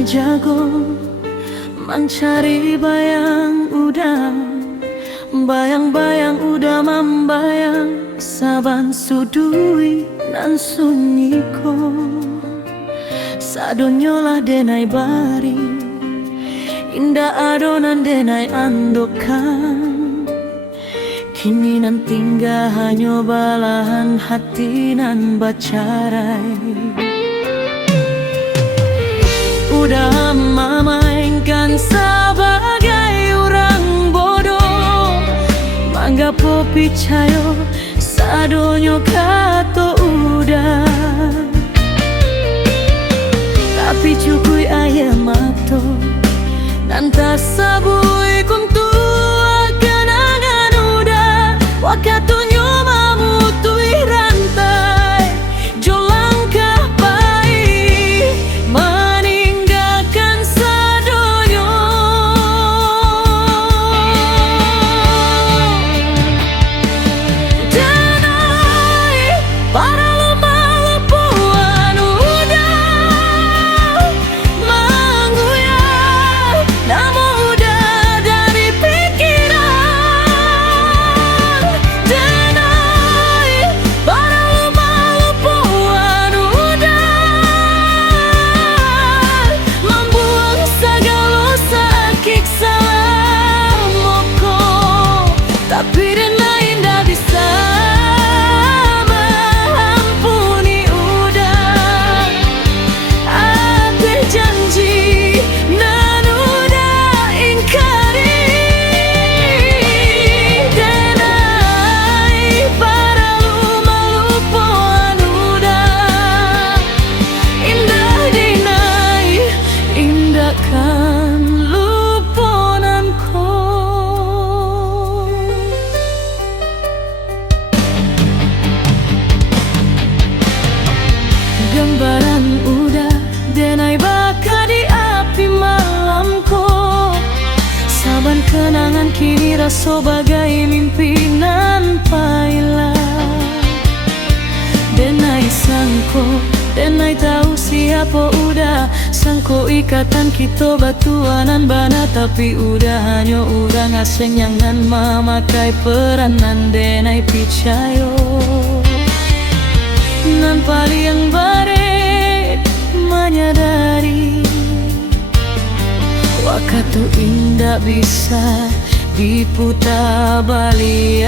Ade jago mencari bayang udah, bayang-bayang udah membayang saban sudui nan sunyiko sadonyolah denai bari indah adonan denai andokan kini nan tinggal hanya balahan hati nan bacarai. Udah memainkan sebagai orang bodoh, mangga po picayo sadonyo kato udah, tapi cukui ayam mato nanta sabui kuntua kenangan udah wakatunyo mamutui rantai jolangkah baik meninggalkan sadonyo. Denai para lupa-lupuan udah mengguyar namun udah dari pikiran. Denai para lupa-lupuan udah membuang segala sakit salah moko, tapi denai ndak bisa mengampuni udah. Ate janji nan udah ingkari. Denai para lupa-lupuan udah indah denai indahkan luponanku. Gambaran udah denai baka di api malamku, saban kenangan kini raso bagai mimpi nan pailah. Denai sangko, denai tahu siapa udah sangko ikatan kita batuanan bana, tapi udah hanya orang asing yang nan memakai peranan. Denai picayo nan paling baret menyadari waktu indah bisa diputar balik.